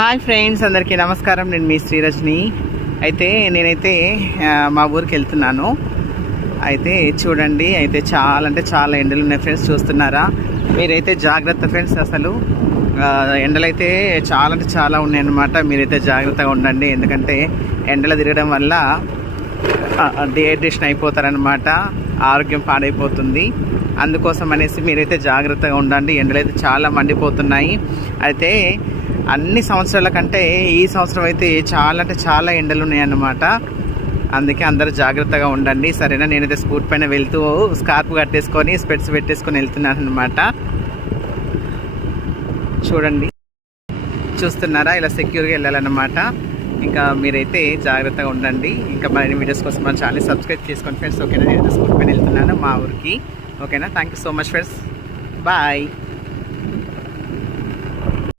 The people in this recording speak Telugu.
హాయ్ ఫ్రెండ్స్, అందరికీ నమస్కారం. నేను మీ శ్రీరజని. అయితే నేనైతే మా ఊరికి వెళ్తున్నాను. అయితే చూడండి, అయితే చాలా అంటే చాలా ఎండలు ఉన్నాయి ఫ్రెండ్స్. చూస్తున్నారా? మీరైతే జాగ్రత్త ఫ్రెండ్స్. అసలు ఎండలు అయితే చాలా అంటే చాలా ఉన్నాయన్నమాట. మీరైతే జాగ్రత్తగా ఉండండి. ఎందుకంటే ఎండలు తిరగడం వల్ల డిహైడ్రేషన్ అయిపోతారనమాట. ఆరోగ్యం పాడైపోతుంది. అందుకోసం అనేసి మీరైతే జాగ్రత్తగా ఉండండి. ఎండలు అయితే చాలా మండిపోతున్నాయి. అయితే అన్ని సంవత్సరాల కంటే ఈ సంవత్సరం అయితే చాలా అంటే చాలా ఎండలు ఉన్నాయన్నమాట. అందుకే అందరూ జాగ్రత్తగా ఉండండి, సరేనా? నేనైతే స్కూట్ పైన వెళ్తూ స్కార్ఫ్ కట్టేసుకొని స్పెట్స్ పెట్టేసుకొని వెళ్తున్నాను అనమాట. చూడండి, చూస్తున్నారా? ఇలా సెక్యూర్గా వెళ్ళాలన్నమాట. ఇంకా మీరైతే జాగ్రత్తగా ఉండండి. ఇంకా మరిన్ని వీడియోస్ కోసం మన ఛానల్ సబ్స్క్రైబ్ చేసుకోండి ఫ్రెండ్స్. ఓకేనా? నేనైతే స్కూట్ పైన వెళ్తున్నాను మా ఊరికి. ఓకేనా? Thank you so much friends. Bye.